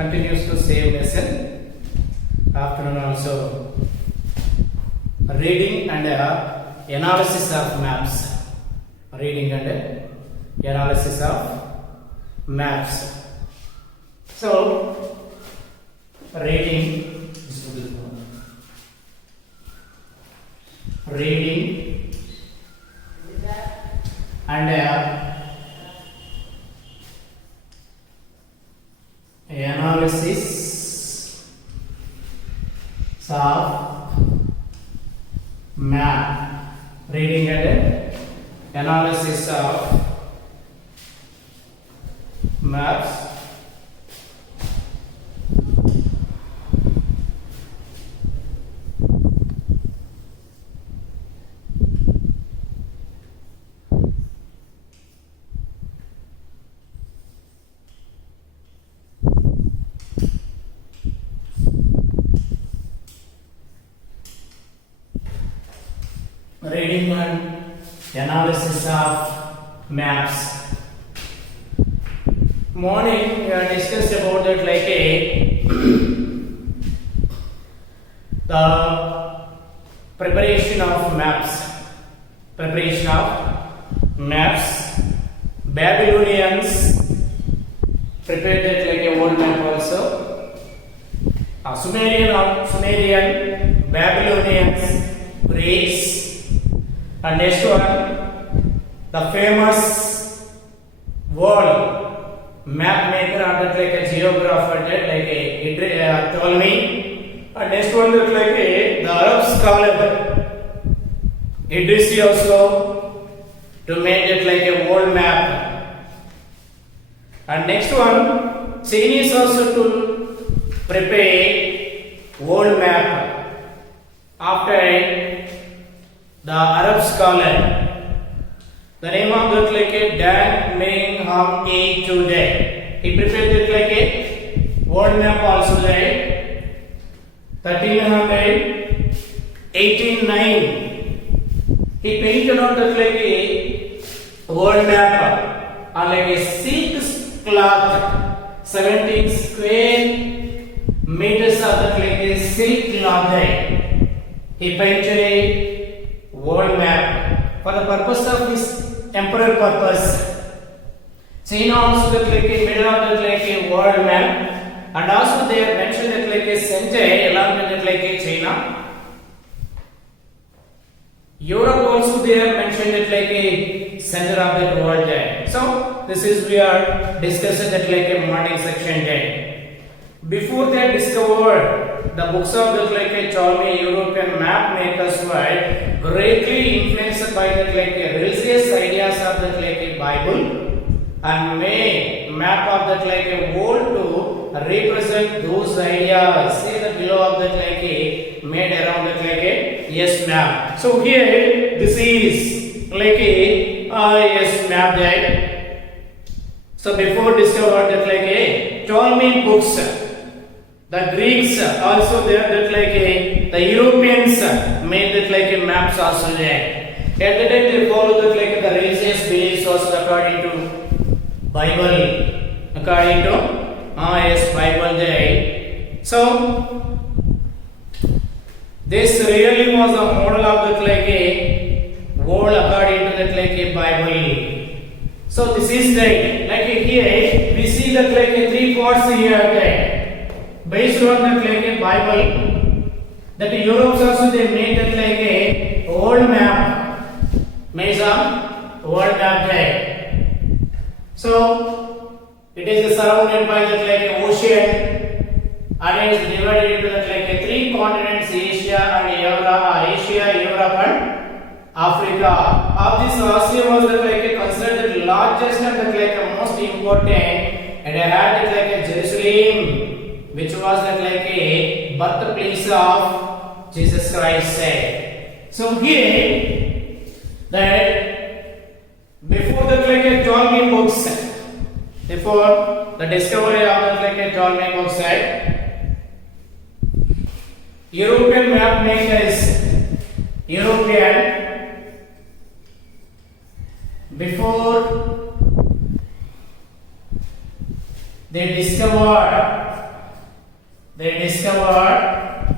continues the same lesson. Afternoon also reading and analysis of maps. Reading and analysis of maps. So reading and analysis of map. Reading and analysis of maps. Reading and analysis of maps. Morning we have discussed about that the preparation of maps. Babylonians prepared that like a world map also. Sumerian, Babylonians, Greeks. And next one, the famous world map maker and like a geographer, like a Ptolemy. And next one look like the Arab scholar Idrisi also to make it like a world map. And next one, Chinese also to prepare world map. After the Arab scholar, the name of that like a Dan Ming Ham A today. He prepared it like a world map also there. 1300, 1809. He painted out that like a world map on like a silk cloth, 17 square meters of that like a silk cloth there. He painted a world map for the purpose of his emperor purpose. China also look like a middle of that like a world map, and also they have mentioned it like a center along with it like a China. Europe also they have mentioned it like a center of that world there. So this is we are discussing that like a morning section there. Before they discovered the books of the like a Ptolemy, European map makers were greatly influenced by the like a religious ideas of the like a Bible and made map of that like a world to represent those ideas. See the below of that like a made around that like a yes map. So here this is like a yes map there. So before discovered that like a Ptolemy books. The Greeks also they are that like the Europeans made that like a maps also there. At the time they follow that like the religious beliefs also according to Bible. According to yes Bible there. So this really was a model of that like a world according to that like a Bible. So this is that like here we see that like a three parts here there. Based on that like a Bible, that Europe also they made that like a world map, made some world map there. So it is surrounded by that like a ocean, and it is divided into that like a three continents: Asia and Europe and Africa. Of this, Asia was that like a considered the largest and that like a most important, and I had that like a Jerusalem, which was that like a birthplace of Jesus Christ said. So here that before the like a Ptolemy books, before the discovery of that like a Ptolemy books said, European map makers, before they discovered they discovered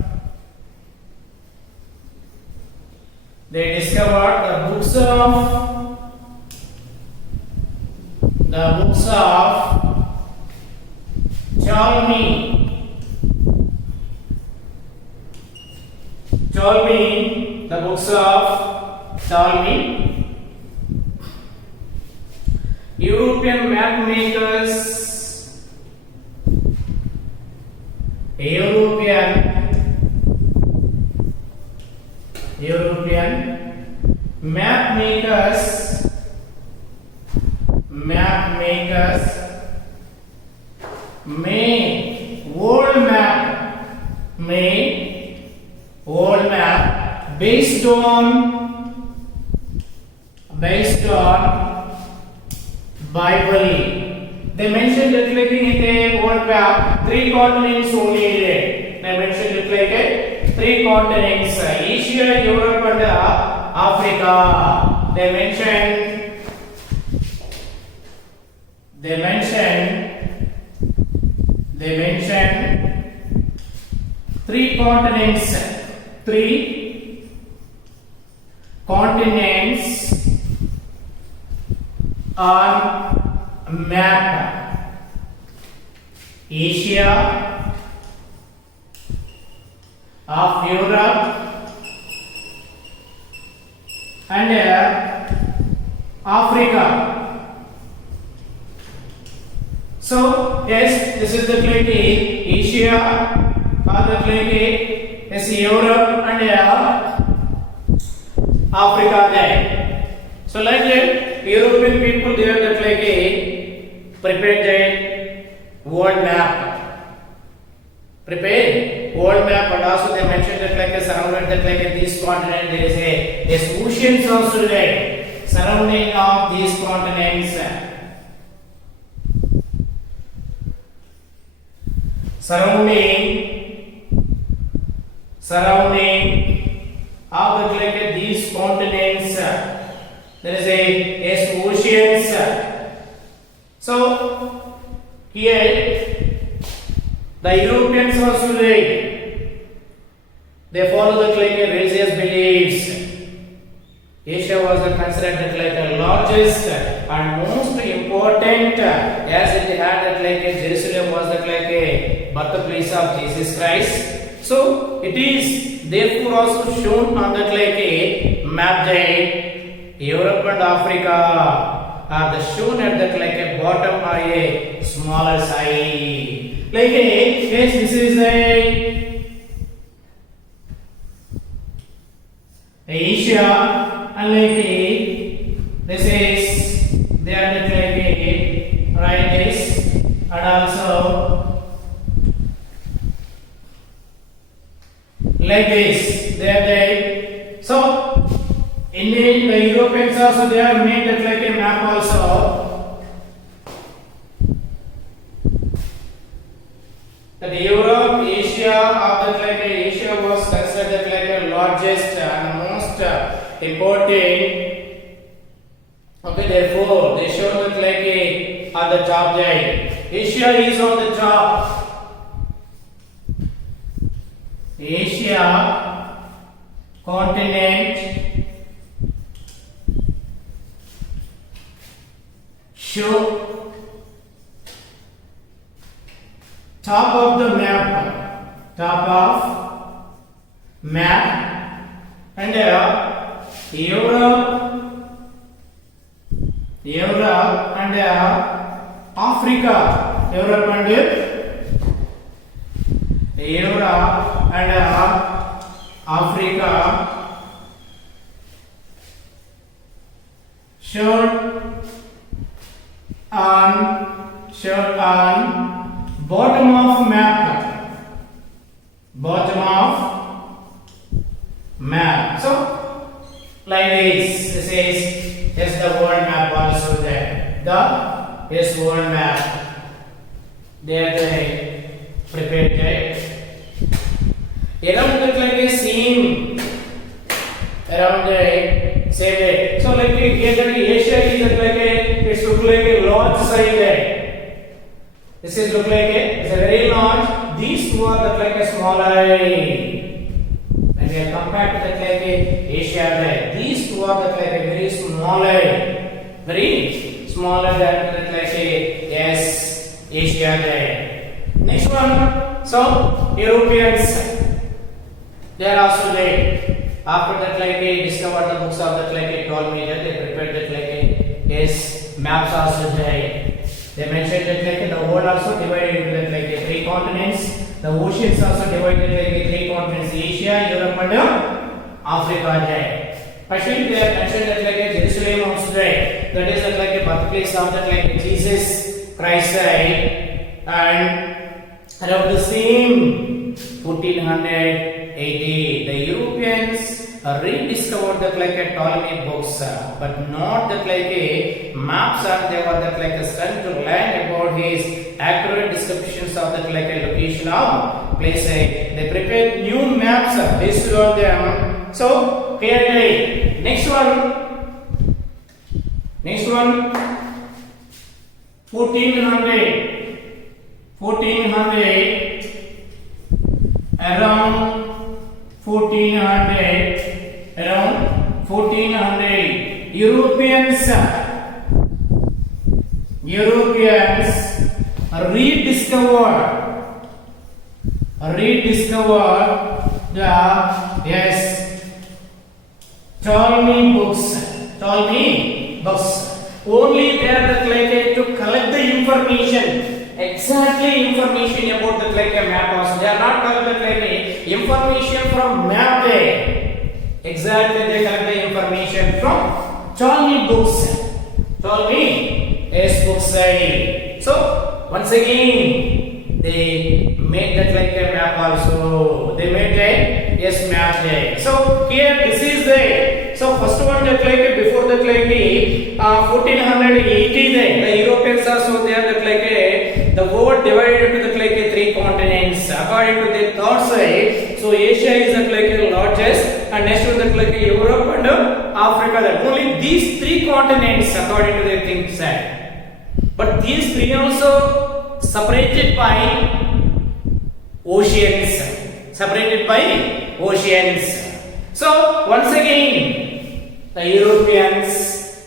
the books of Ptolemy, the books of Ptolemy. European map makers made world map based on Bible. They mentioned it like in the world map 3 continents only. They mentioned it like 3 continents: Asia, Europe, and Africa. They mentioned 3 continents. 3 continents on map: Asia, of Europe, and Africa. So yes, this is the clay Asia, or the clay is Europe and Africa there. So like that, European people they are the like prepared the world map. And also they mentioned that like surrounded that like this continent there is a oceans also there surrounding of these continents. Surrounding of the like these continents there is a oceans. So here the Europeans also they follow the like religious beliefs. Asia was considered like the largest and most important, as it had like Jerusalem was like a birthplace of Jesus Christ. So it is therefore also shown on that like a map that Europe and Africa are the shown at that like a bottom or a smaller side. Like yes, this is Asia, and like this is they are like right this, and also like this they are there. So in the Europeans also they have made that like a map also. That Europe, Asia, of that like Asia was considered like the largest and most important. Okay, therefore they show that like at the top there. Asia is on the top. Asia continent show top of the map, and Europe and Africa, Europe and Africa shown on bottom of map. So like this is the world map also there. This world map there they prepared it. Around the like a seam around the same way. So like here the Asia is like it's look like a large size there. This is look like it's a very large. these two are the like a smaller. When we are compared to the like Asia, these two are the like a very smaller than the like yes Asia. Next one, so Europeans, they are also late. After that like discovered the books of that like Ptolemy, they prepared that like yes maps also there. They mentioned that like the world also divided into that like three continents. The oceans also divided like three continents: Asia, Europe, and Africa. Actually, they have mentioned that like Jerusalem also there. That is that like the birthplace of that like Jesus Christ, and around the same 1480, the Europeans rediscovered the like Ptolemy books, but not that like maps, and they were that like study to learn about his accurate descriptions of that like location of place. They prepared new maps based on them. So clearly, next one, 1400, around 1400, Europeans rediscovered the yes Ptolemy books. Only they are the like to collect the information, exactly information about the like map also. They are not collect like information from map. Exactly, they collect the information from Ptolemy books. So once again, they made that like a map also. They made a yes map there. So here this is the so first one that like before that like 1480 there, the Europeans also they are that like the world divided into the like three continents according to their thoughts. So Asia is that like the largest, and next to that like Europe and Africa. That only these three continents according to their things. But these three also separated by oceans. So once again, the Europeans,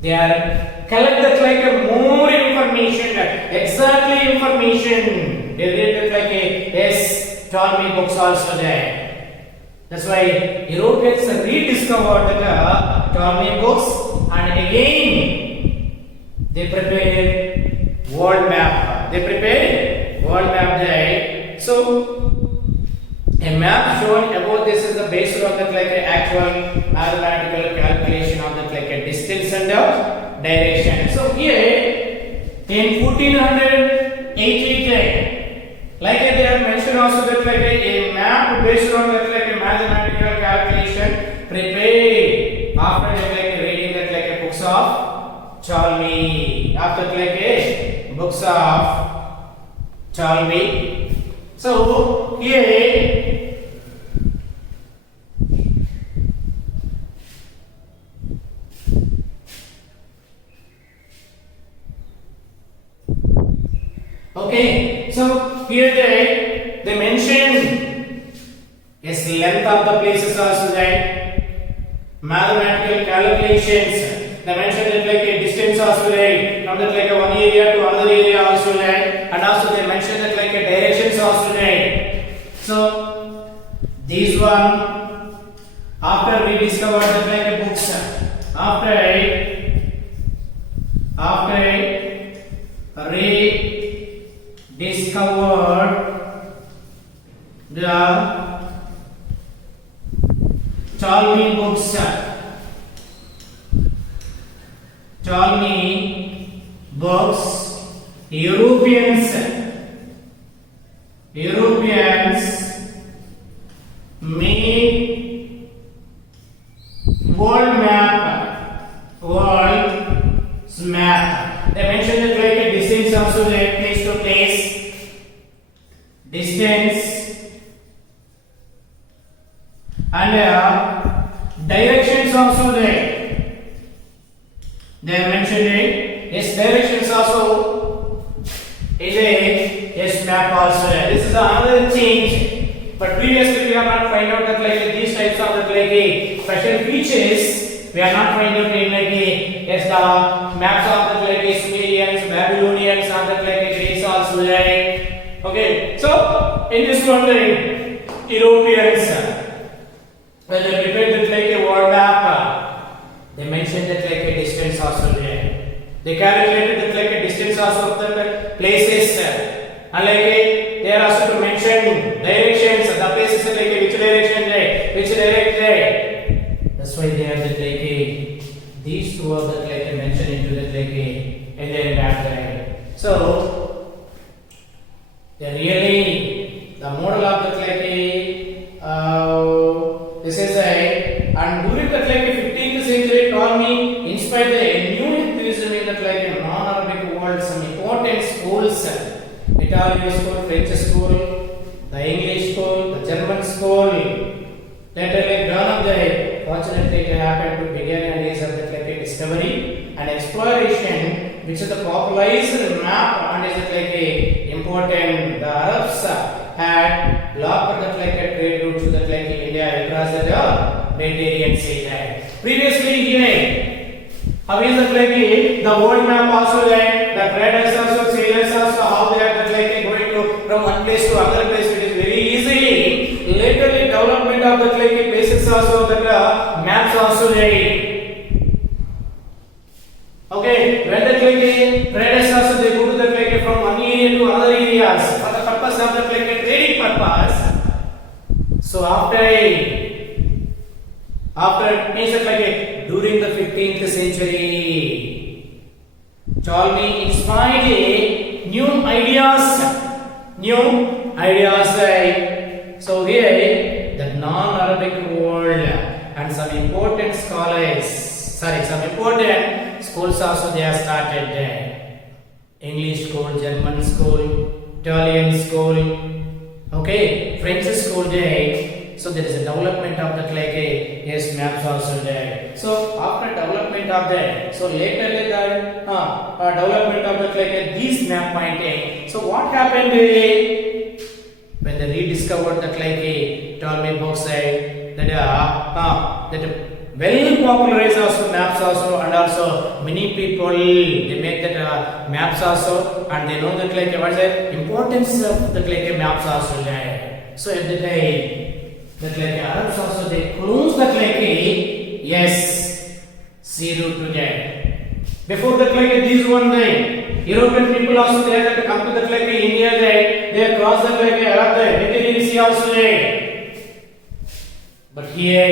they are collected like more information, exactly information. They read it like yes Ptolemy books also there. That's why Europeans rediscovered the Ptolemy books, and again they prepared world map. There. So a map shown above this is the based on the like actual mathematical calculation of the like distance and direction. So here in 1480, like they have mentioned also that like a map based on that like mathematical calculation prepared after like reading that like books of Ptolemy. After like books of Ptolemy. So here okay, so here they mention yes length of the places also there, mathematical calculations. They mention that like a distance also there from that like one area to another area also there, and also they mention that like a directions also there. So these one after we discovered that like a books, after rediscovered the Ptolemy books. Europeans made world's map. They mentioned that like a distance also there, place to place, distance, and directions also there. They mentioned it. Yes, directions also is a yes map also. This is is the another change. But previously we have not find out that like these types of that like special features we are not find out in like yes the maps of that like Sumerians, Babylonians and that like Greece also there. Okay, so in this one the Europeans when they prepared that like a world map they mentioned that like a distance also there. They calculated that like a distance also of the places and like they are also to mention directions, the places like which direction they, which direction. That's why they have that like these two are that like mentioned into that like in their map there. So they really the model of that like this is a and during that like 15th century Ptolemy inspired the new enthusiasm in that like non-Arabic world some important schools. Italian school, French school, the English school, the German school. Later, none of the fortunately it happened to begin and is of the like a discovery and exploration, which is the popularized map and is like a important. The Arabs had blocked that like a trade route to that like India across the Mediterranean Sea. Previously, here, how is that like the world map also there? The traders also, sailors also, how they are like going to from one place to another place. It is very easily. Laterly development of the like places also, the maps also there. Okay, when the like traders also they go to the like from one area to other areas for the purpose of the like trading purpose. So after means that like during the 15th century. Ptolemy inspired new ideas. So here the non-Arabic world and some important scholars, some important schools also they have started there. English school, German school, Italian school, okay, French school there. So there is a development of that like a yes maps also there. So after development of that, so later the development of that like these map pointing. So what happened when they rediscovered that like a Ptolemy bauxite that well popularized also maps also and also many people they make that maps also and they know that like what is the importance of that like maps also there. So at the time that like Arabs also they close that like yes sea route to that. Before that like this one day European people also they have come to that like India there they cross that like Arab there Mediterranean Sea also there. But here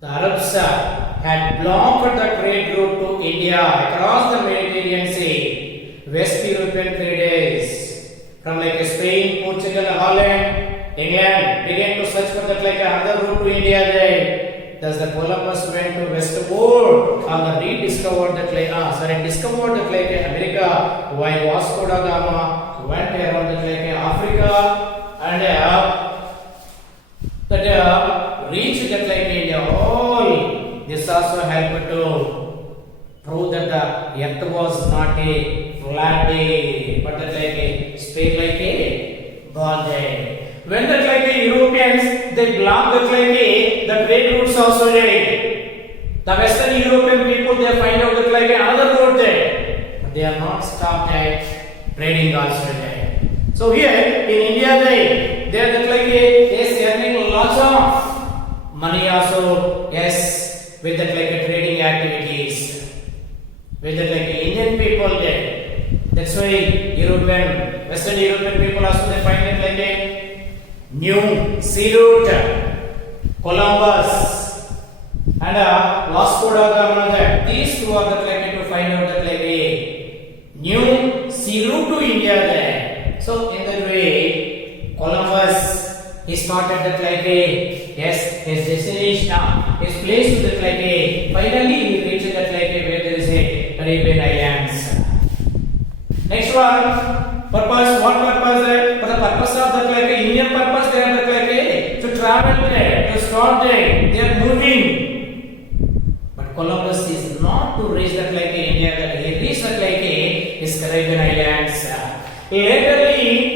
the Arabs had blocked the trade route to India across the Mediterranean Sea. West European traders from like Spain, Portugal, Holland, England began to search for that like another route to India there. Thus the Columbus went to westward and rediscovered that like discovered that like America while Vasco da Gama went around that like Africa and that reached that like India. All this also helped to prove that the earth was not a flat day but that like a sphere like a ball day. When that like Europeans they blocked that like the trade routes also there. The Western European people they find out that like another road there. But they are not stopped at trading also there. So here in India they are that like yes earning lots of money also yes with that like trading activities with that like Indian people there. That's why Western European people also they find it like a new sea route, Columbus and Vasco da Gama there. These two are the like to find out that like a new sea route to India there. So in that way, Columbus he started that like a yes his destination, his place to that like a finally he reached that like a where there is a Arabian Islands. Next one. Purpose, what purpose? For the purpose of that like a Indian purpose, they are that like a to travel there, to stop there, they are moving. But Columbus is not to reach that like a India, that he reached that like a his Caribbean Islands. Laterly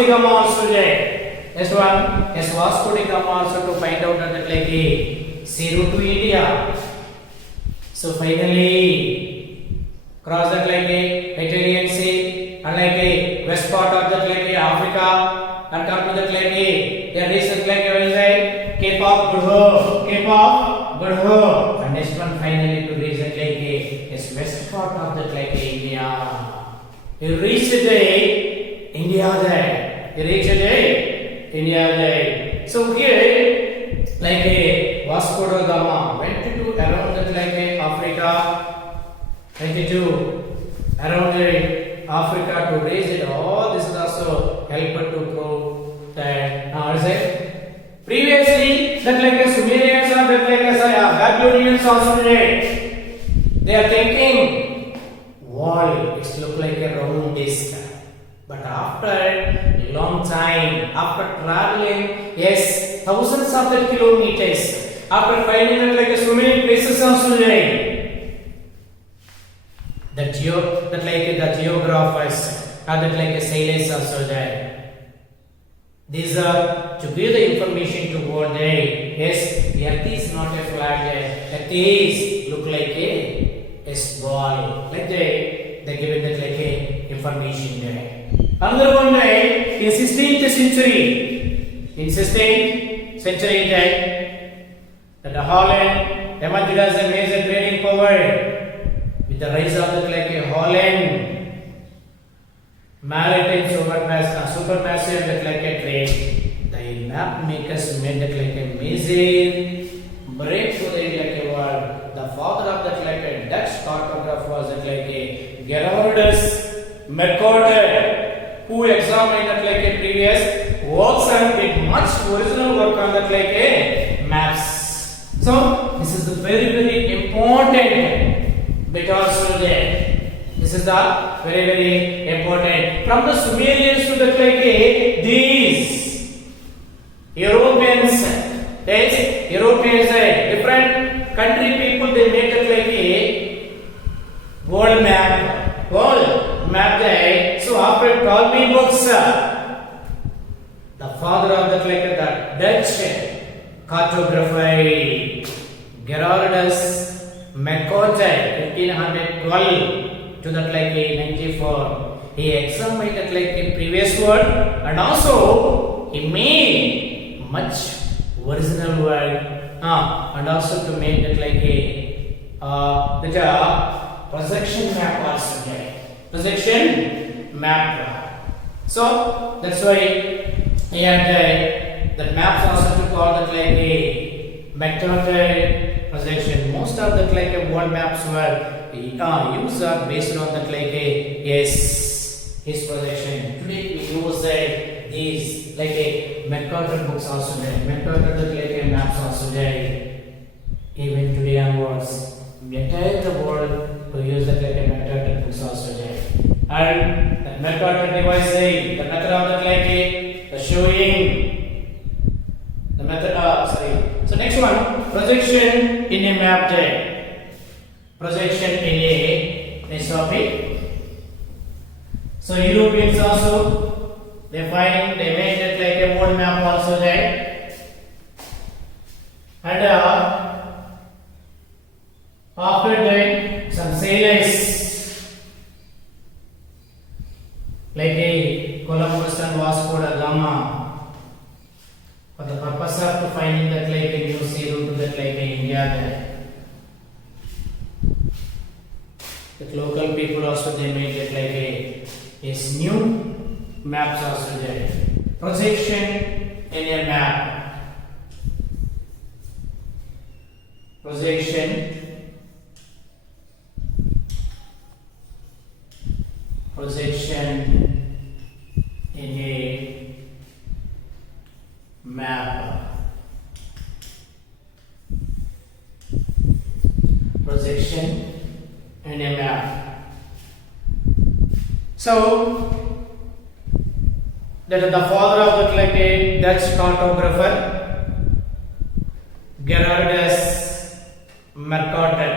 da Gama also there. Next one is Vasco da Gama also to find out that like a sea route to India. So finally cross that like a Mediterranean Sea and like a west part of that like a Africa and come to that like a there is like a Cape of Good Hope, Cape of Good Hope, and next one finally to reach that like a is west part of that like India. You reach the India there. You reach the India there. So here, like a Vasco da Gama went to around that like a Africa, went to around the Africa to raise it. All this is also helped to prove that. Now, what is it? Previously, that like a Sumerians or that like a Babylonians also did. They are thinking wall, it look like a round disc. But after long time, after traveling, yes, thousands of the kilometers, after finding it like so many places also there, that like the geographers or that like a sailors also there. These are to give the information to world there. Yes, the earth is not a flat there. Earth is look like a ball. Like they given that like a information there. Another one day in 16th century. In 16th century that the Holland emerged as a major trading power with the rise of the like a Holland maritime supermassive that like a trade. The map makers made that like a major breakthrough in like a world. The father of that like a Dutch cartographer was that like a Gerardus Mercator, who examined that like a previous works and did much original work on that like a maps. So this is the very important because there. This is the very important. From the Sumerians to the like a these Europeans, yes, Europeans different country people they make it like a world map there. So after Ptolemy books, the father of that like the Dutch cartographer Gerardus Mercator 1512 to that like a 94, he examined that like a previous word and also he made much original word. And also to make it like a projection map also there. Projection map. So that's why he had that maps also to call that like a Mercator projection. Most of the like a world maps were used based on that like a his projection. Today we use these like a Mercator books also there. Mercator that like a maps also there. Even today onwards, the entire world to use that like a Mercator books also there. And the Mercator device the method of that like a showing the method so next one, projection in a map there. Projection in a next topic. So Europeans also they made it like a world map also there. And after that some sailors like a Columbus and Vasco da Gama for the purpose of finding that like a new sea route to that like a India there. The local people also they made it like a new maps also there. Projection in a map. Projection in a map. Projection in a map. So that is the father of the like a Dutch cartographer Gerardus Mercator.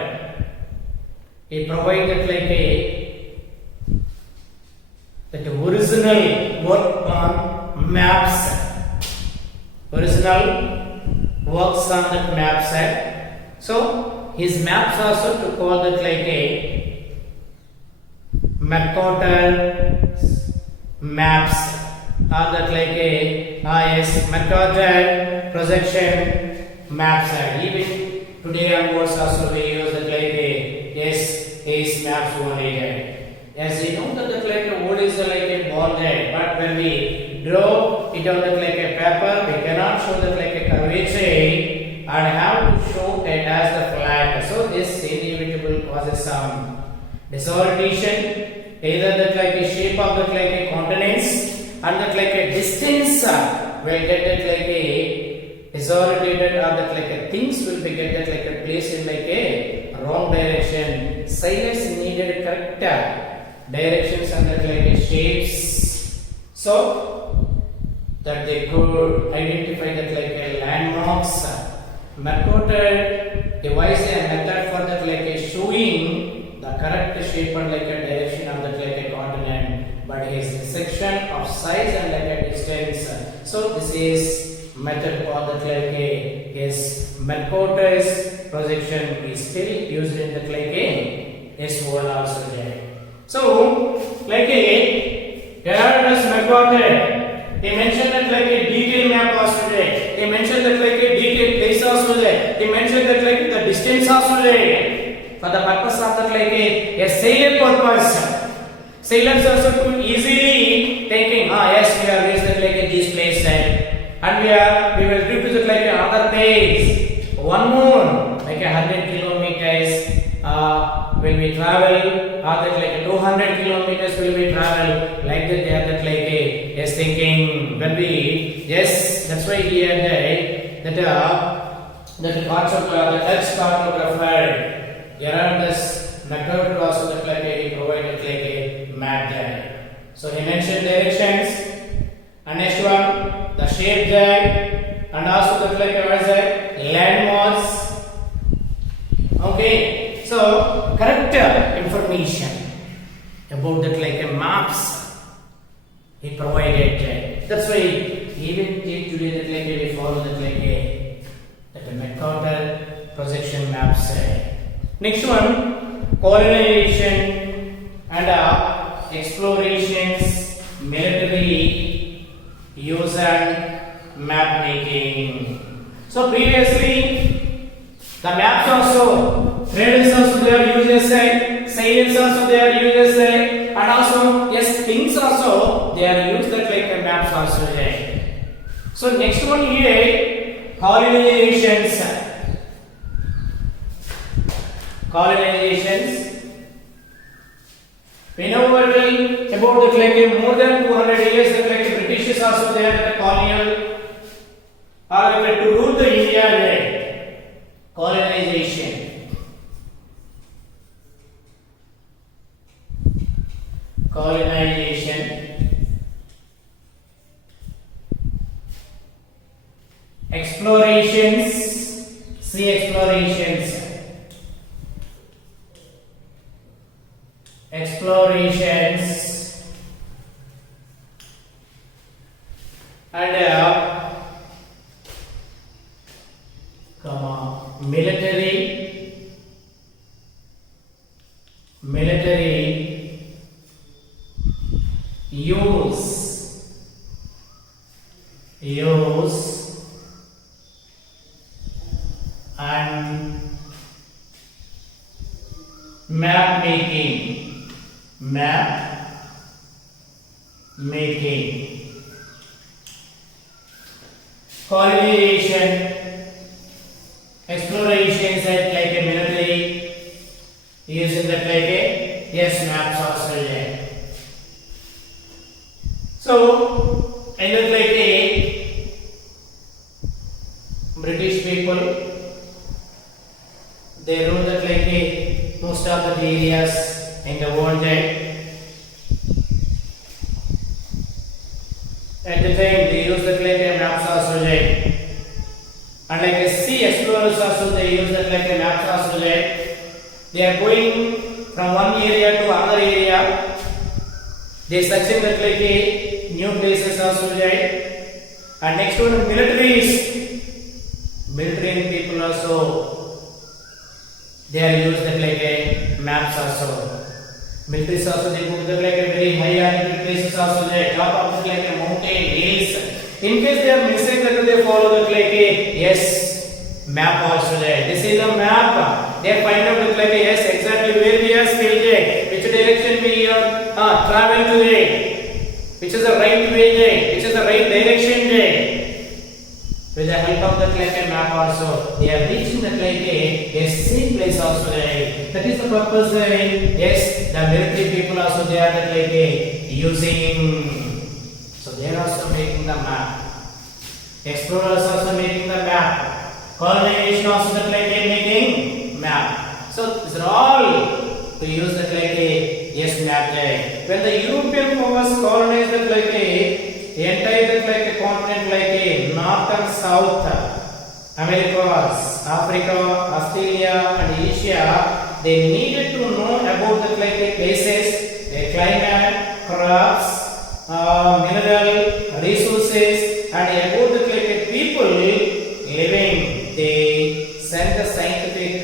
He provided like that original work on original works on that map set. So his maps also to call that like a Mercator's maps or that like a yes Mercator projection maps. Even today onwards also we use that like a yes his maps only. As you know that like a wood is like a ball head, but when we draw it on that like a paper, we cannot show that like a curvature and have to show it as the flat. So this inevitable causes some disorientation, either that like a shape of that like a continents and that like a distance will get that like a disorientated, or that like a things will be get that like a place in like a wrong direction. Silence needed correct directions and that like a shapes, so that they could identify that like a landmarks. Mercator devised a method for that like a showing the correct shape and like a direction of that like a continent, but his section of size and like a distance. So this is method called that like a his Mercator's projection is still used in that like a his wall also there. So like a Gerardus Mercator, he mentioned that like a detailed map also there. He mentioned that like a detailed place also there. He mentioned that like the distance also there. For the purpose of that like a sailor purpose. Sailors also could easily taking yes we have reached that like this place and we will do to that like another place. One more like 100 kilometers will we travel, or that like 200 kilometers will we travel, like that they are that like yes thinking when we yes, that's why here that the Dutch cartographer Gerardus Mercator also that like he provided like a map there. So he mentioned directions, and next one the shape there, and also that like what is that landmarks. Okay, so correct information about that like a maps he provided. That's why even today that like we follow that like a Mercator projection maps. Next one, colonization and explorations, military use and map making. So previously the maps also, traders also they are used, sailors also they are used, and also yes things also they are used that like maps also there. So next one here, colonizations. We know very well about the like more than 200 years that like British is also there at the colonial or like to rule the India there. Colonization. Explorations, sea explorations. And military use and map making. Colonization, explorations at like a military using that like a yes maps also there. So and that like a British people they rule that like a most of the areas in the world there. At the time they use that like a maps also there, and like a sea explorers also they use that like a maps also there. They are going from one area to another area, they searching that like a new places also there, And next one, militaries. Military people also, they are used like a maps also. Militaries also, they put like a very high altitude places also there, top of like a mountain, hills. In case they are missing, that they follow the like a yes map also there. This is a map. They find out that like a yes exactly where we are still there, which direction we are travel today, which is the right way there, which is the right direction there. With the help of the like a map also, they are reaching the like a same place also there. That is the purpose there. Yes, the military people also they are the like a using. So they are also making the map. Explorers also making the map. Colonization also the like a making map. So these are all to use the like a yes map there. When the European powers colonized the like a entire like a continent like a North and South Americas, Africa, Australia and Asia, they needed to know about the like a places, their climate, crops, mineral resources and about the like a people living. They sent the scientific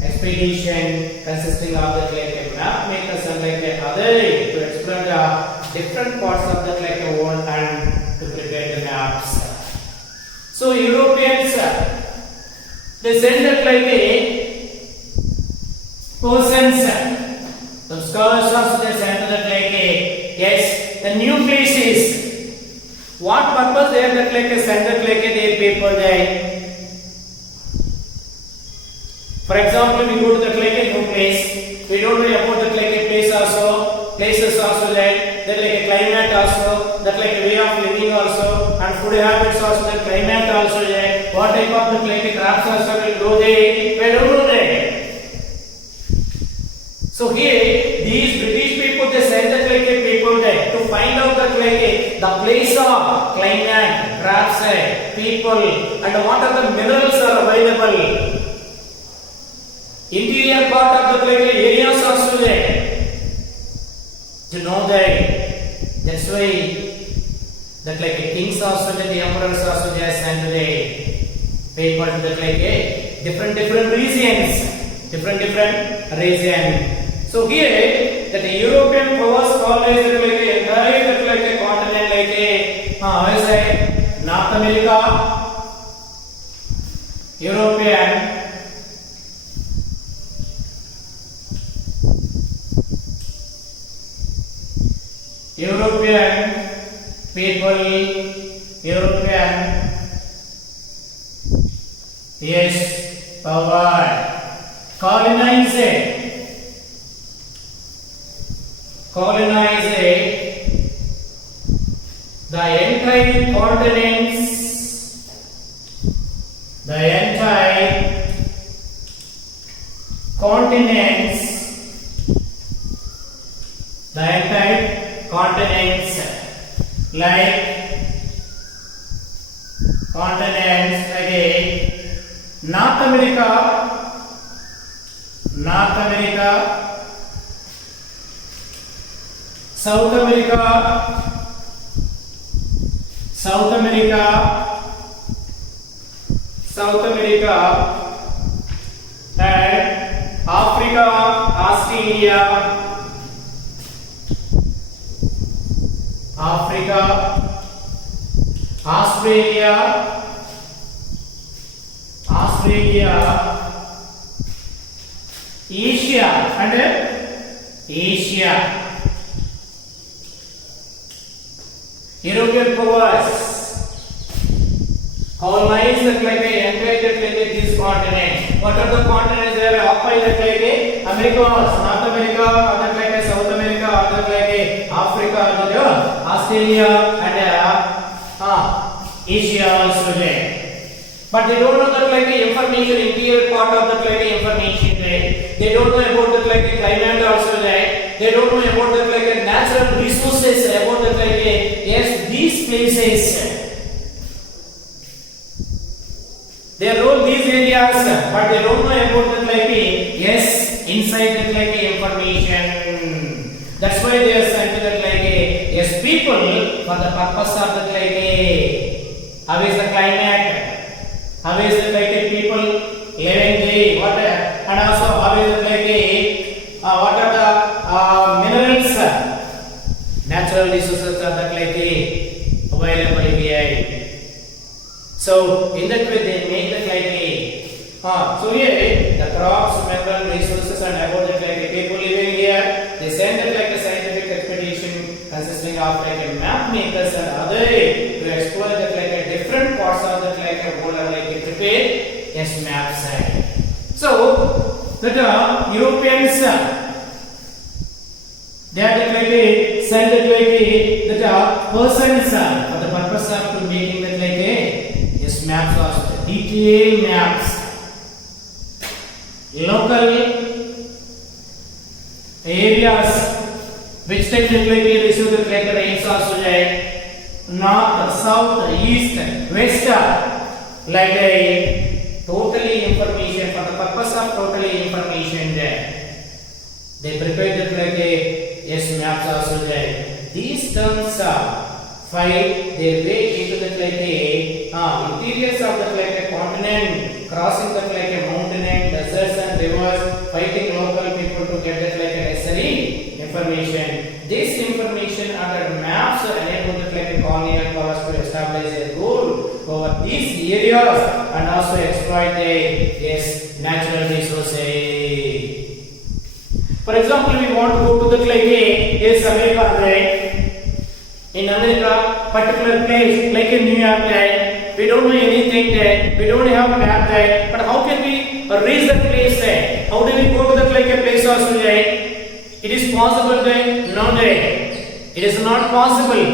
expedition consisting of the like a map makers and like a other to explore the different parts of the like a world and to prepare the maps. So Europeans they sent that like a persons, some scholars also they sent that like a yes the new places. What purpose they have that like a sent that like a their people there. For example, we go to the like a new place, we don't know about the like a place also, places also there, that like a climate also, that like a way of living also, and food habits also, the climate also there, what type of the like a crops also will grow there, we don't know there. So here, these British people they send the like a people there to find out that like a the place of climate, crops, people, and what are the minerals are available. Interior part of the like areas also there to know that. That's why that like a kings also the emperors also they are sent to the paper to the like a different regions. So here that the European powers always like a entire like a continent like a North America, European. People, European, yes, power, colonize the entire continents, the entire continents like continents again, North America, South America, and Africa, Australia, Asia and Asia. European powers colonized like this continent. What are the continents they are occupied like Americas, North America, other like South America, other like Africa, Australia and Asia also there. But they don't know that like information, interior part of that like information there. They don't know about that like climate also there. They don't know about that like natural resources, about that like yes these places. They rule these areas, but they don't know about that like yes inside that like information. That's why they are sent to that like yes people for the purpose of that like how is the climate, how is the like a people living there, what and also how is it like a what are the minerals, natural resources are that like a available here. So in that way they make the like a so here the crops, mineral resources and about the like a people living here, they send it like a scientific expedition consisting of like a map makers and other to explore that like a different parts of that like a world and like a prepare yes map side. So that Europeans they are like a send it like a that persons for the purpose of to making that like a yes maps also detailed maps, local areas which type of like receive the like rains also like north, south, east, west like a totally information for the purpose of totally information there. They prepare that like a yes maps also there. These terms fight their way into the like a interiors of the like a continent, crossing the like a mountain and deserts and rivers, fighting local people to get that like a necessary information. This information under maps enable the like a colonial powers to establish a rule over these areas and also exploit the yes natural resources. For example, we want to go to the like a yes America, right? In America, particular place like in New York, right? We don't know anything there. We don't have a map there. But how can we reach that place there? How do we go to that like a place also there? It is possible there? No there. It is not possible.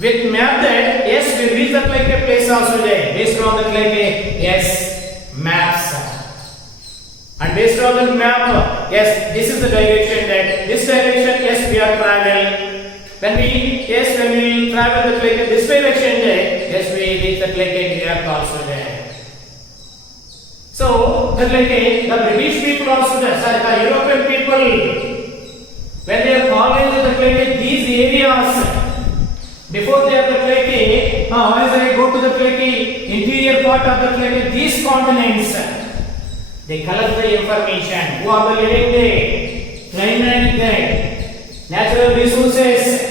With map there, yes, we reach that like a place also there. Based on that like a yes maps. And based on the map, yes, this is the direction that this direction, yes, we are traveling. When we travel the like this direction there, yes, we reach the like New York also there. So the like the British people also there, the European people, when they are colonizing the like these areas, before they are the like as they go to the like interior part of the like these continents, they collect the information. Who are the living there, climate there, natural resources.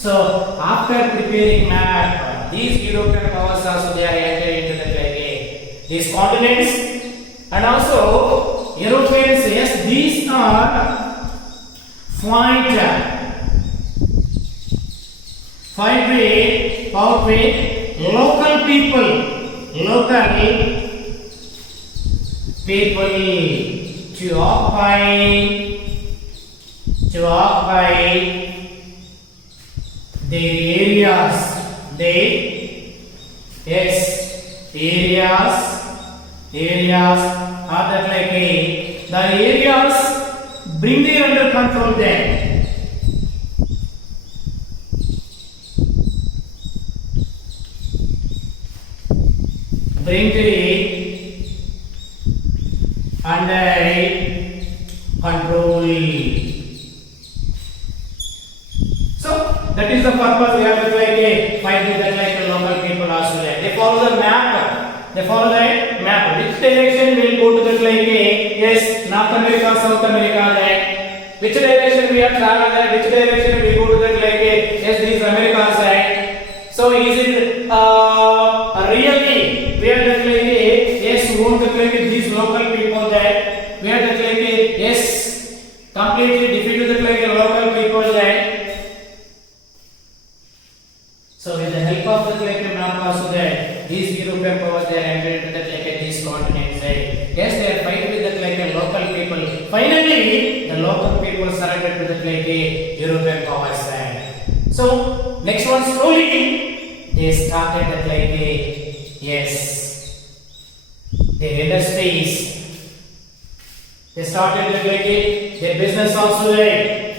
So after preparing map, these European powers also they are entered into the like these continents, and also Europeans, yes, these are fight with local people to occupy their areas, areas are that like the areas bring their under control them. Bring the under control. That is the purpose. We have to like fight with that like local people also there. They follow the map. They follow the map. Which direction will go to that like yes North America, South America there. Which direction we are traveling there. Which direction we go to that like yes these Americas there. So is it really we are that like yes want to like these local people there. We are that like yes completely defeated that like local people there. So with the help of the like map also there, these European powers they are entered into the like these continents there. Yes, they are fighting with the like local people. Finally, the local people surrendered to the like European powers there. So next one slowly they started that like yes their industries. They started that like their business also there.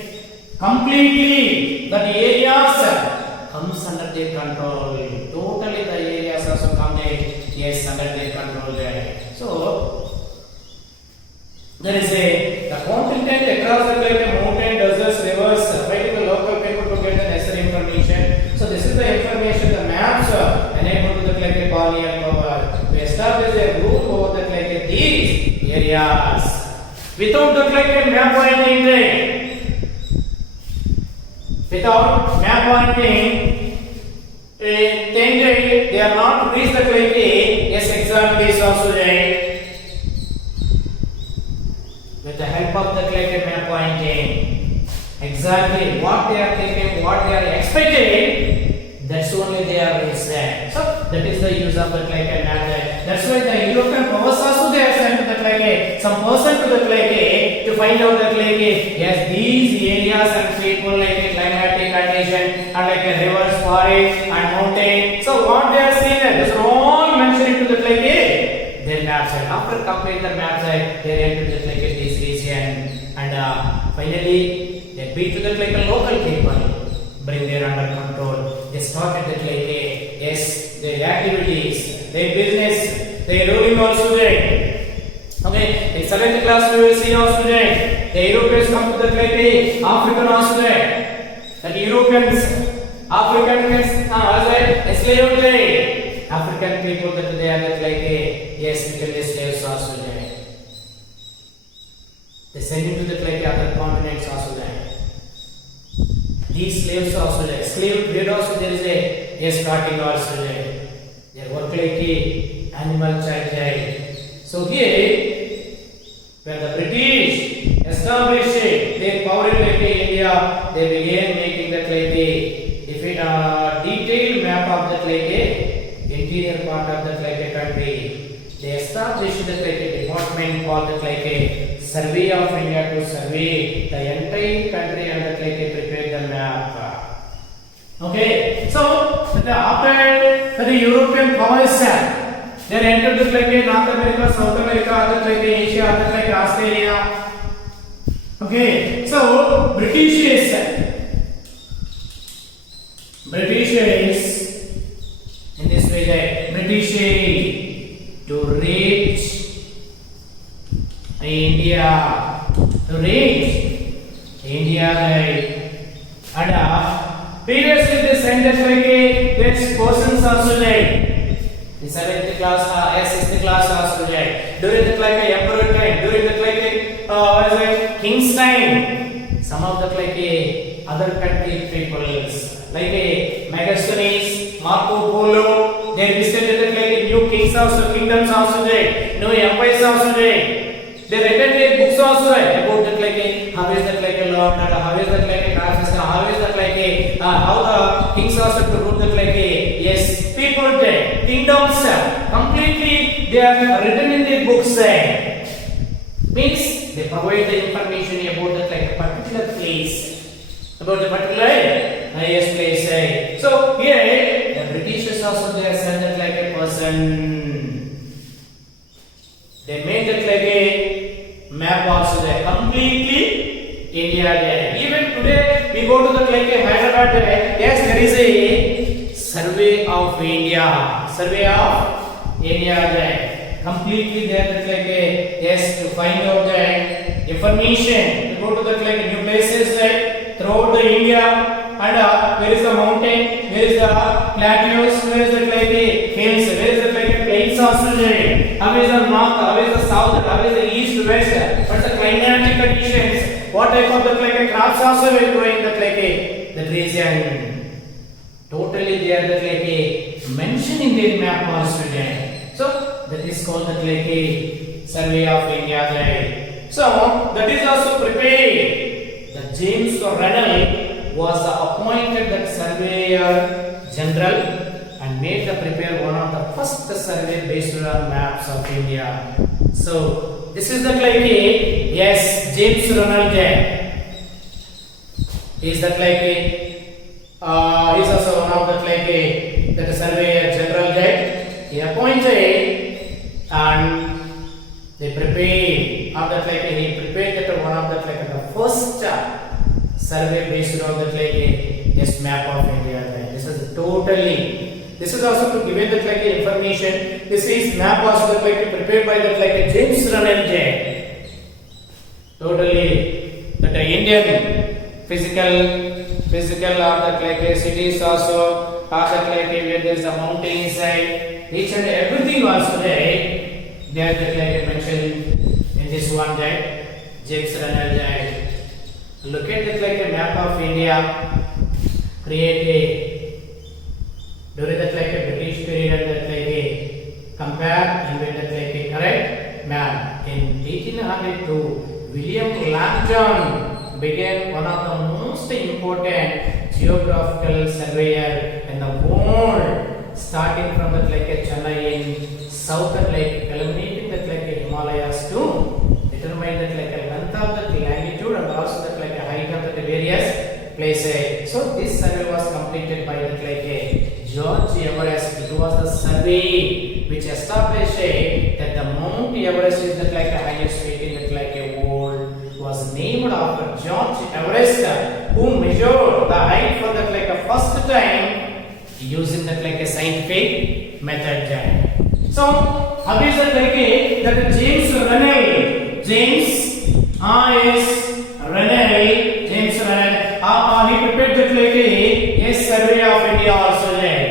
Completely the areas comes under their control. Totally the areas also come yes under their control there. So there is the continent across the like mountain, deserts, rivers, fighting the local people to get the necessary information. So this is the information, the maps colonial power to establish a rule over the like these areas. Without the like map pointing there, without map pointing, they are not reached the like yes exactly is also there. With the help of the like map pointing, exactly what they are thinking, what they are expecting, that's only they are reached there. So that is the use of the like map. That's why the European powers also they are sent to the like some person to the like to find out that like yes these areas and people like climatic condition and like rivers, forest and mountain. So what they are seeing that is all mentioned into the like their maps, and after comparing the maps they enter the like this region and finally they beat to the like local people, bring their under control. They started the like yes their activities, their business, their ruling also there. Okay, in 7th class we will see also there. The Europeans come to the like African also there. That Europeans, Africans, enslaved there. African people that they are that like yes, become slaves also there. They send into the like other continents also there. These slaves also there. Slave trade also there is a yes starting also there. They work like animal child. So here, when the British established their power in India, they began making that like a detailed map of that like interior part of that like country. They established that like a department called that like a Survey of India to survey the entire country and that like prepare the map. Okay, so after the European powers they entered the like North America, South America, other like Asia, other like Australia. Okay, so British in this way British to reach India, and previously they sent us like this persons also like. In 7th class, 6th class also there. During the like emperor time, during the like king's time, some of the like other country peoples like Megasthenes, Marco Polo, they visited the like new kings also, kingdoms also there, new empires also there. They written their books also about that like how is that like law, how is that like caste system, how is that like how the kings also to rule that like yes people there, kingdoms completely they are written in their books means they provide the information about that like particular place, about the particular yes place. So here the Britishers also they are sent that like a person. They made that like a map also there, completely India there. Even today we go to the like a Hyderabad there, yes there is a survey of India there, completely there that like a yes to find out the information, to go to the like new places like throughout the India, and where is the mountain, where is the plateaus, where is the like hills, where is the like plains also there, how is the north, how is the south, how is the east, west, what's the climatic conditions, what type of the like crops also will grow in that like that region. Totally they are that like a mention in their map also there. So that is called that like a survey of India there. So that is also prepared. The James Runnel was appointed that surveyor general and made the prepare one of the first survey based on maps of India. So this is that like a yes James Runnel there. Is that like a is also one of the like that surveyor general that he appointed and they prepared of that like he prepared that one of the like the first survey based on that like yes map of India. This is totally. This is also to give that like information. This is map also that like prepared by that like James Runnel there. Totally that Indian physical of that like cities also that like where there is a mountain inside, each and everything also there. There that like I mentioned in this one that James Renner that look at that like a map of India, create a during that like a British period and that like a compare and with that like a correct map in 1802. William Lambton began one of the most important geographical surveyor in the world, starting from the like Chennai in southern lake, culminating that like Himalayas to determine that like a length of the longitude and also that like a height of the various places. So this survey was completed by that like a George Everest. It was the survey which established that the Mount Everest is that like the highest peak in that like a world, was named after George Everest, who measured the height for that like a first time using that like a scientific method. So how is that like a that James Renner, James Renner, he prepared that like a survey of India also there.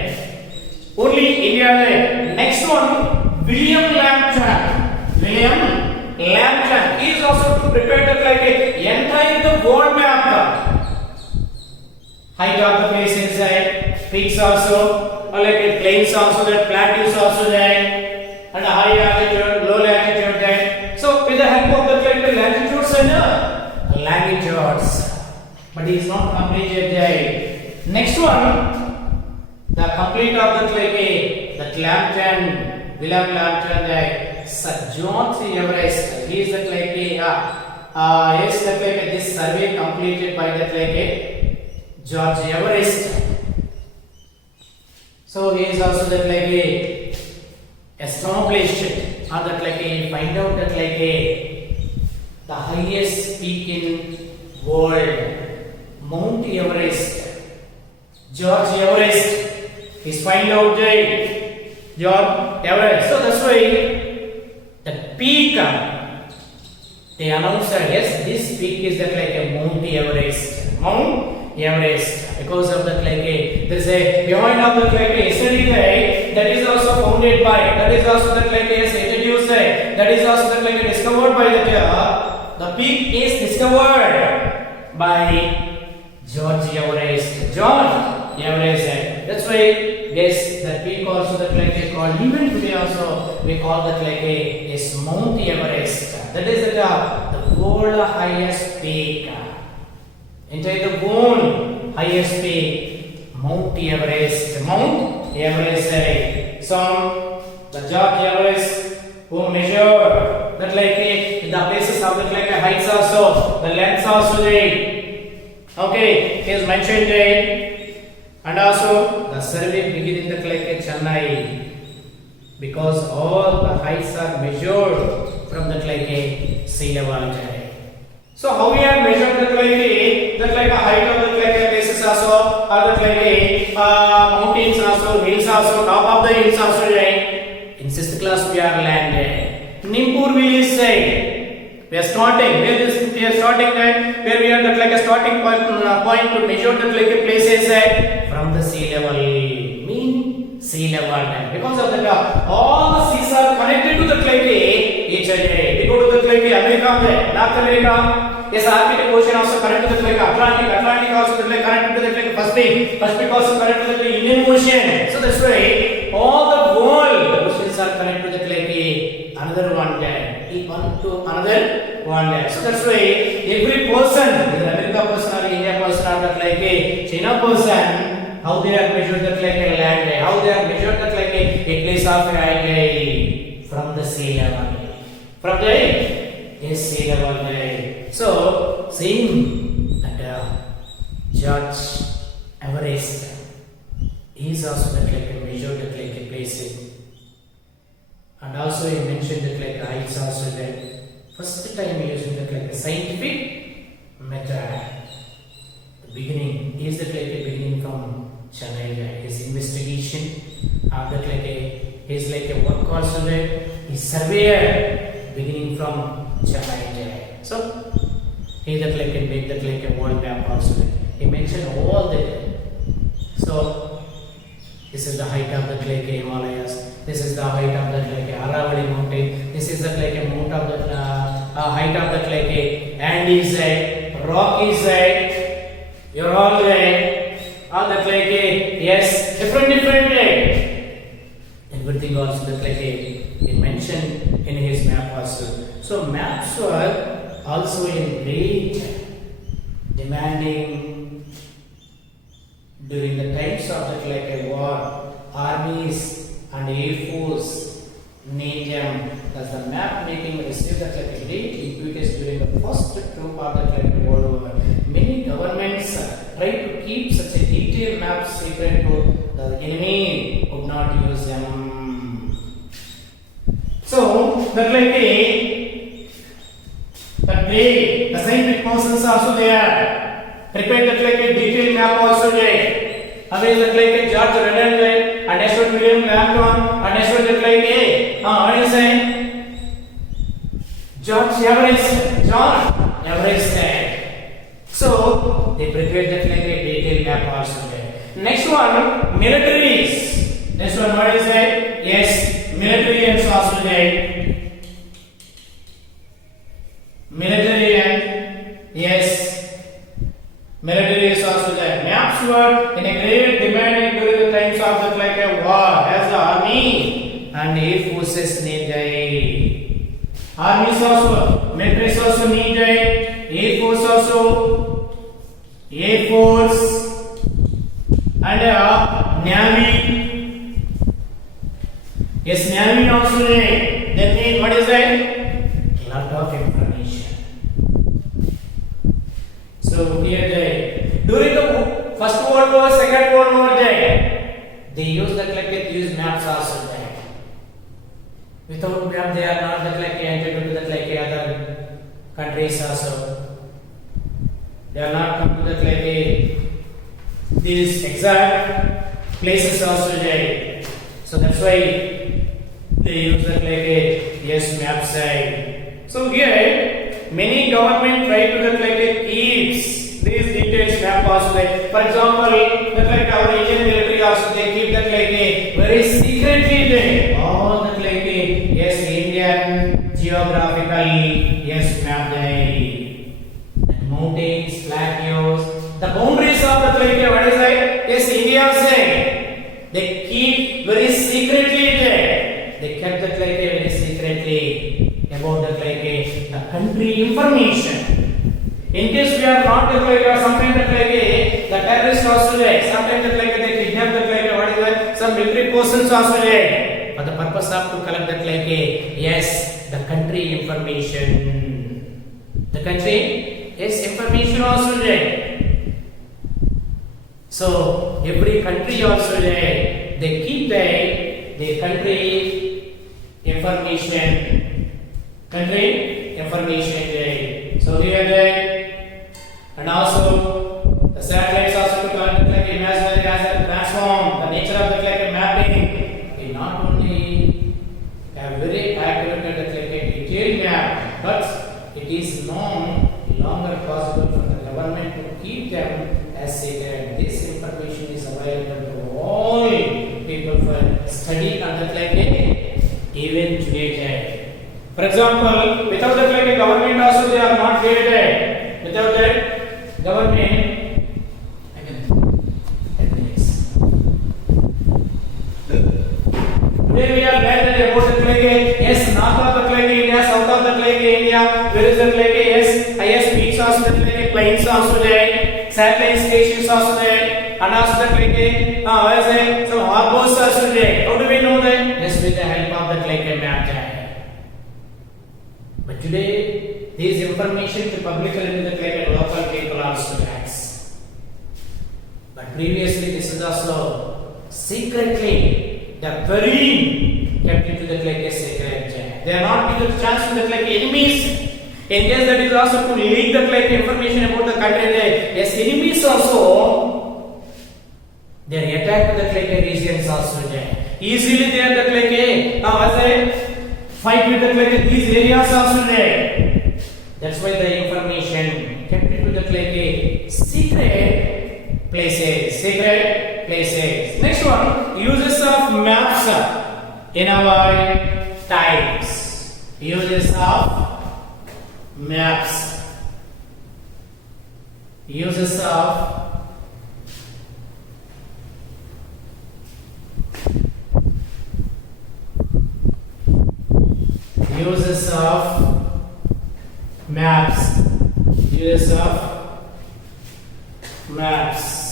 Only India there. Next one, William Lambton. He is also to prepare that like a entire the world map. Height of the places there, peaks also, or like a plains also there, plateaus also there, and a high altitude, low latitude there. So with the help of the like the latitudes and longitudes. But he is not completed there. Next one, the complete of that like a that Lambton, William Lambton there, Sir George Everest. He is that like a yes that like this survey completed by that like a George Everest. So he is also that like a established or that like a find out that like a the highest peak in world. Mount Everest, George Everest is find out the George Everest. So that's why the peak they announced that yes, this peak is that like a Mount Everest. Mount Everest, because of that like a there is a behind of that like a yesterday that is also founded by, that is also that like a introduced, that is also that like a discovered by that the peak is discovered by George Everest. That's why yes, that peak also that like a called, even today also we call that like a is Mount Everest. That is the world highest peak. Entire the world highest peak, Mount Everest. Mount Everest. So the George Everest who measured that like a the places of that like a heights also, the lengths also there. Okay, he is mentioned there, and also the survey beginning that like a Chennai, because all the heights are measured from that like a sea level. So how we have measured that like a height of that like a places also, or that like a mountains also, hills also, top of the hills also. In 6th class we are landed. Nimpur village side. We are starting that where we are that like a starting point to measure that like a places from the sea level, mean sea level, because of that all the seas are connected to that like each other. We go to that like America, North America, yes, Arctic Ocean also connected to that like Atlantic also that like connected to that like Pacific also connected to the Indian Ocean. So that's why all the world oceans are connected to that like another one guy. One to another one there. So that's why every person, either America person or India person or that like a China person, how they are measured that like a land, how they are measured that like a place of a from the sea level, from the sea level. So same that George Everest is also that like a measured that like a place. And also he mentioned that like the heights also there. First time using that like a scientific method. The beginning is that like a beginning from Chennai. His investigation that like a his like a work also there. His surveyor beginning from Chennai. So he that like can make that like a world map also there. He mentioned all that. So This is the height of the Himalayas. This is the height of the Aravalli mountain. This is the mount of the height of the Andes side, Rocky side, Ural side, all the yes, different everything also the he mentioned in his map also. So maps were also in great demanding during the times of the war. Armies and air force need them as the map making received the great impetus during the first two part of the World War. Many governments try to keep such a detailed map secret to the enemy would not use them. So the the scientific persons also there. Prepare the detailed map also there. Away the George Redden and Edward William Langton and Edward what is saying? George Everest. John Everest. So they prepared the detailed map also there. Next one, militaries. Next one, what is that? Yes, military and also there. Military and yes, military is also there. Maps were in a great demand during the times of the war, as the army and air forces needed. Armies also, militaries also needed. Air force also, air force and navy. Yes, navy also need. They need what is that? Lot of information. So here during the First World War, Second World War, they use use maps also there. Without map, they are not entered into other countries also. They are not come to these exact places also there. So that's why they use yes map side. So here many government try to keeps these details map also there. For example, our Indian military also they keep very secretly there. All the yes Indian geographical yes map there. The mountains, plateaus, the boundaries of the what is that? Yes, India say they keep very secretly there. They kept the very secretly about the country information. In case we are not sometimes the terrorists also there. Sometimes they kidnap what is that? Some military persons also there. For the purpose of to collect that yes, the country information. The country yes information also there. So every country also there. They keep the country information. Country information there. So here there. And also the satellites also to collect imaginary as a transform the nature of the mapping. They not only have very accurate detailed map, but it is no longer possible for the government to keep them as secret. This information is available to all people for study and even today. For example, without the government also they are not created. Without that government, today we are learning about the yes, north of the India, south of the India, where is the yes, highest peaks also the plains also there, satellite stations also there, and also the some harbors also there. How do we know that? Yes, with the help of the map there. But today, this information to public and the local people also acts. But previously, this is also secretly the very kept into the secret. They are not given the chance to the enemies. In case that is also to leak the information about the country. Yes, enemies also they attack the regions also there. Easily they are the fight with the these areas also there. That's why the information kept into the secret places, secret places. Next one, uses of maps in our times. Uses of maps. Uses of maps. Uses of maps.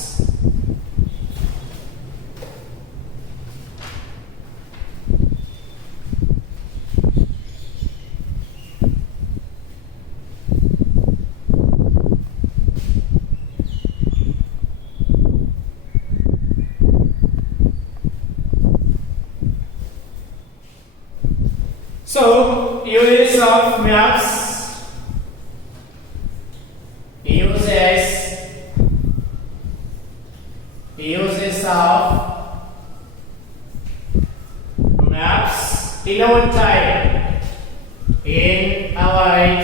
So, uses of maps. Uses of maps in our time. In our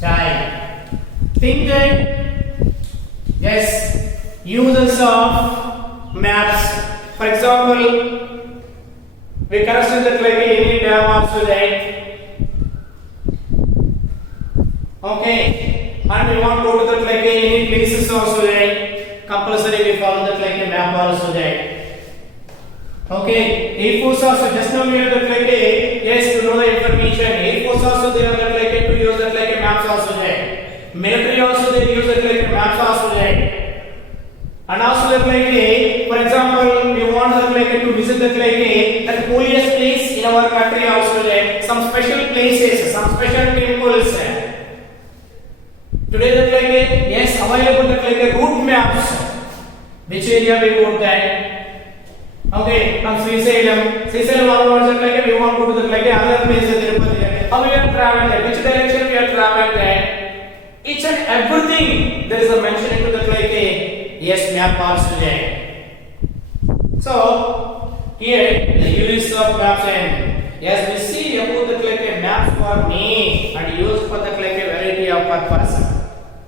time. Think that, yes, uses of maps. For example, we consider like any dam also, right? Okay, and we want to go to that like any places also, right? Compulsory we follow that like a map also, right? Okay, Air Force also, just now we have that like a, yes, to know the information. Air Force also they have that like a, to use that like a maps also, right? Military also they use that like a maps also, right? And also that like a, for example, we want that like a, to visit that like a, that holiest place in our country also, right? Some special places, some special temples. Today that like a, yes, available that like a route maps. Which area we go that? Okay, from Srisailam onwards that like a, we want to go to that like a, other places Tirupati. How we are traveling there? Which direction we are traveling there? Each and everything there is a mention into that like a, yes, map also there. So here the use of maps, and yes, we see about the like a maps for me and used for the like a variety of purpose,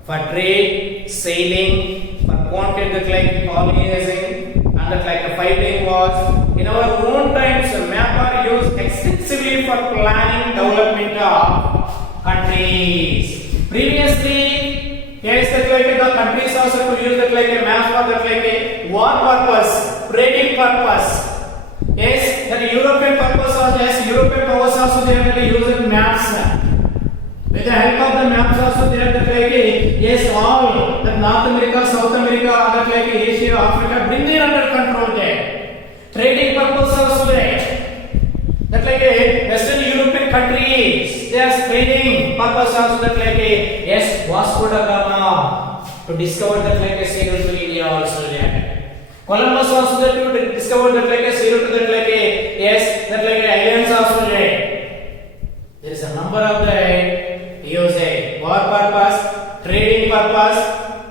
for trade, sailing, for content like colonizing, and that like a fighting wars. In our own times, map are used extensively for planning development of countries. Previously, yes, that like the countries also to use that like a map for that like a war purpose, trading purpose. Yes, that European purpose or yes, European powers also they have to use maps. With the help of the maps also they have that like a, yes, all that North America, South America, that like a, Asia, Africa, bring them under control there. Trading purpose also there. That like a Western European countries, they are trading purpose also that like a, yes, Vasco da Gama to discover that like a sail to India also there. Columbus also that to discover that like a sail to that like a, yes, that like a islands also there. There is a number of the use war purpose, trading purpose,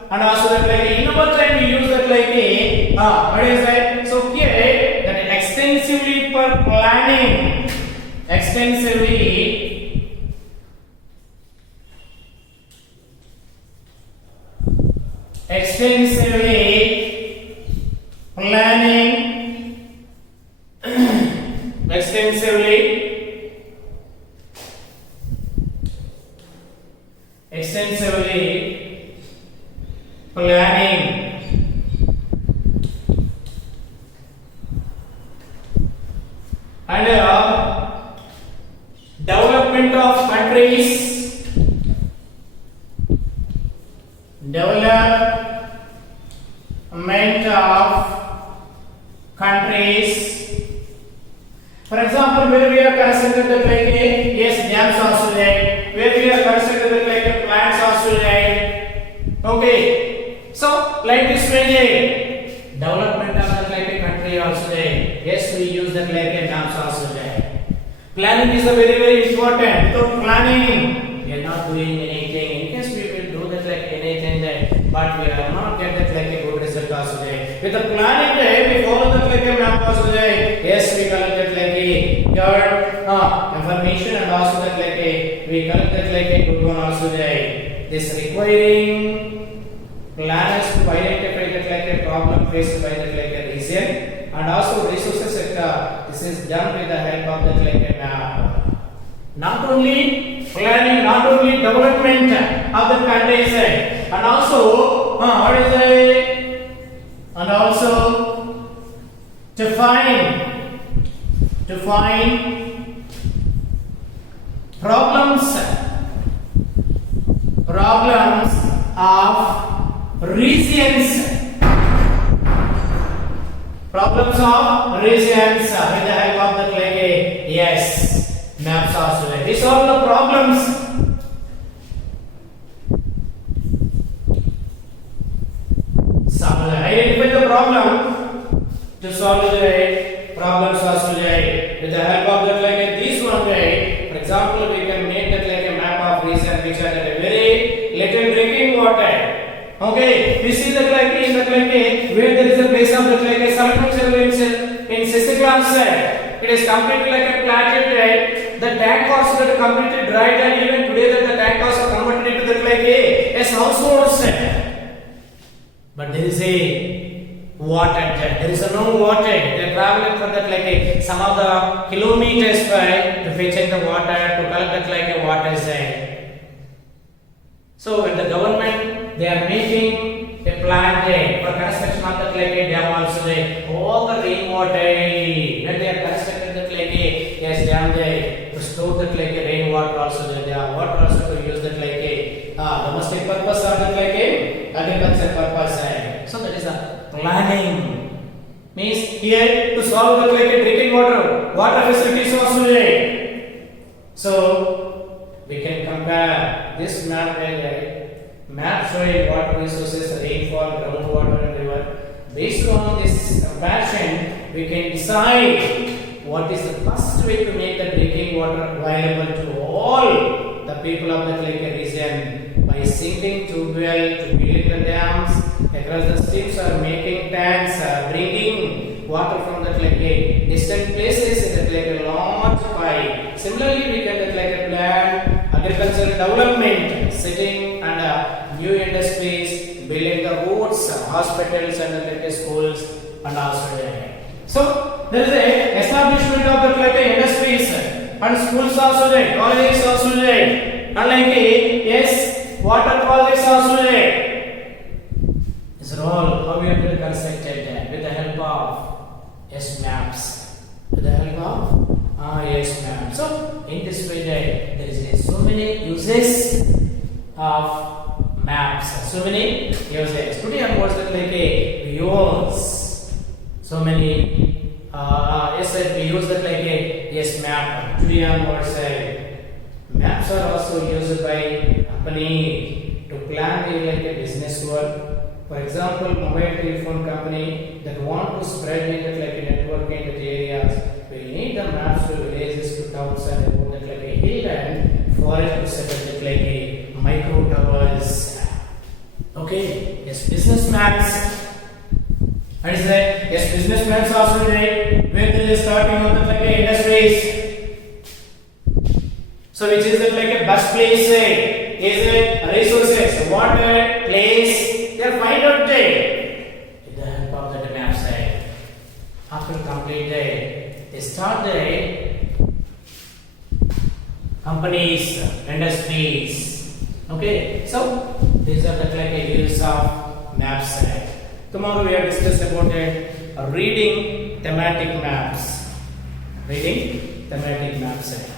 and also that like in our time we use that like a, what is that? So here that extensively for planning, extensively planning, extensively planning and development of countries, For example, where we are considered the like a, yes, dams also there, where we are considered the like a plants also there. Okay, so like this way, development of the like a country also there. Yes, we use the like a dams also there. Planning is a very important. Without planning, we are not doing anything. In case we will do that like anything there, but we are not get that like a good result also there. With the planning there, we follow that like a map also there. Yes, we collect that like a your information, and also that like a we collect that like a good one also there. This requiring planners to identify that like a problem faced by that like a region, and also resources sector. This is done with the help of the like a map. Not only planning, not only development of the countries, and also what is it? And also to find problems of regions. Problems of regions with the help of the like yes maps also. These are the problems. Identify the problem to solve the problems also with the help of that like this one way. For example, we can make that like a map of region which are a very little drinking water. Okay, we see that like in that like where there is a base of that like a saltwater in Sisiclan side. It is completely like a platted right. The tank also that completely dried, and even today that the tank also converted into that like a household set. But there is a water there. There is a no water. They are traveling for that like a some of the kilometers by to fetch the water to collect that like a water side. So when the government they are making a plan there for construction of that like a dam also there. All the rainwater when they are constructing that like a yes dam there to store that like a rainwater also there. They are water also to use that like a domestic purpose or that like a agriculture purpose. So that is the planning. Means here to solve that like a drinking water facilities also there. So we can compare this map map showing water resources, rainfall, groundwater and river. Based on this comparison, we can decide what is the best way to make the drinking water available to all the people of the lake region by sinking tube well to building the dams across the streams or making tanks bringing water from the lake distant places in the lake large pipe. Similarly, we can like plan agricultural development, setting and new industries, building the roads, hospitals and the schools and also so there is a establishment of the like industries and schools also there, colleges also there, and like yes, water projects also there. These are all how we have been constructed with the help of yes maps. With the help of yes maps. So in this way there is so many uses of maps. So many uses. Today onwards like we use so many we use that like a yes map. Today onwards maps are also used by company to plan like a business work. For example, mobile telephone company that want to spread it like a network into the areas will need the maps to villages to towns and about that like a hill and forest to set up that like a micro towers. Okay, yes, business maps. And is that yes, business maps also there where there is starting of the like a industries. So which is it like a bus place? Is it resources, water, place? They are find out there with the help of the map side. After complete they start the companies, industries. Okay, so these are the like a use of map side. Tomorrow we have discussed about reading thematic maps. Reading thematic maps.